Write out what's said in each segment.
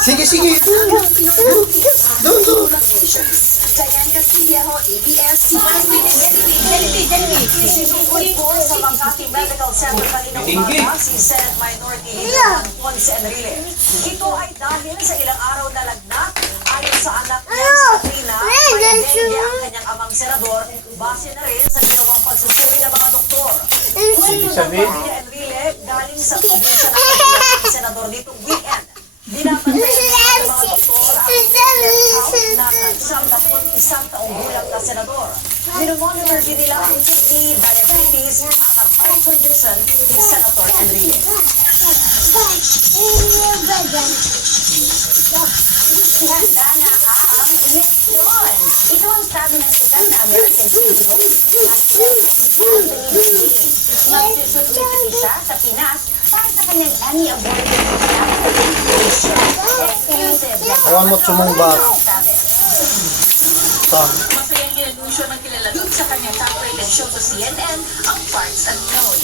Sige, sige. Doon. Diane Castillejo, ABS-CBN. Sinugod po sa Makati Medical Center kaninang umaga si Senate Minority Leader Ponce Enrile. Ito ay dahil sa ilang araw na lagnat ayon sa anak niya sa Katrina, may dengue ang kanyang amang senador base na rin sa ginawang pagsusuri ng mga doktor. Kwento ng pamilya Enrile galing sa probinsya ng kanilang senador nitong weekend. Dinapatay ng mga doktor ang siyam na isang taong gulang na senador. Minomonitor din nila ang kidney, diabetes at ang heart condition ni Senator Enrile. Handa na ang eleksyon. Ito ang sabi ng sikat na American CEO at magsusulit siya sa Pinas para sa kanyang Annie Award. Awan mo't sumumba. Masayang inanunsyo ng kilala dun sa kanyang top-rated show sa CNN, ang Parts Unknown.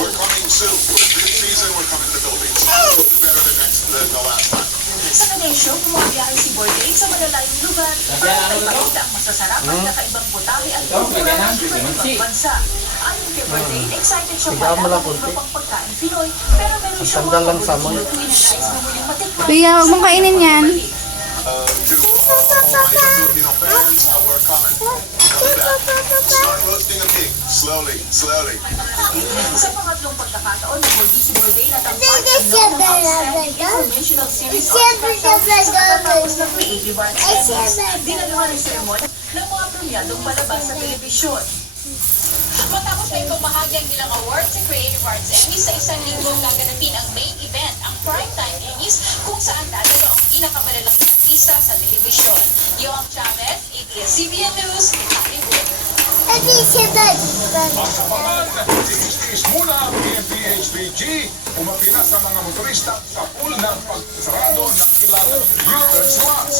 We're coming soon. This season, we're coming to the Philippines. We'll do better than the last time. Sa kanyang show, bumabiyahe si Boy Dave sa malalayong lugar para ipakita ang masasarap at kakaibang putahe at kultura ng ibang bansa. Ayon kay Boy Dave, excited siya Sigaw mo pala lang ang konti. ibang pagkain Pinoy, pero meron siya Sandal lang sa mga lutuin na nais na muling matikman. Kuya, huwag mong kainin yan. To all my Filipino fans, we're coming. Start roasting a pig. Slowly, slowly. Sa pangatlong pagkakataon, nagmuli si Boy Dave at ang Parts Unknown ng outstanding informational series on special sa katatapos ng Creative Arts Emmys. Dinagawa ng seremony ng mga premiadong palabas sa telebisyon. Matapos na itong bahagi ang bilang award sa Creative Arts Emmys, sa isang linggo gaganapin ang main event, ang Primetime Emmys, kung saan dadalo ang pinakamalalaking artista sa telebisyon. Yoang Chavez, ABS-CBN News, Hollywood. Pagkapaman, tiis-tiis muna ang PMPHBG. Umapina sa mga motorista sa pool ng pagsarado ng ilang U-turn slots.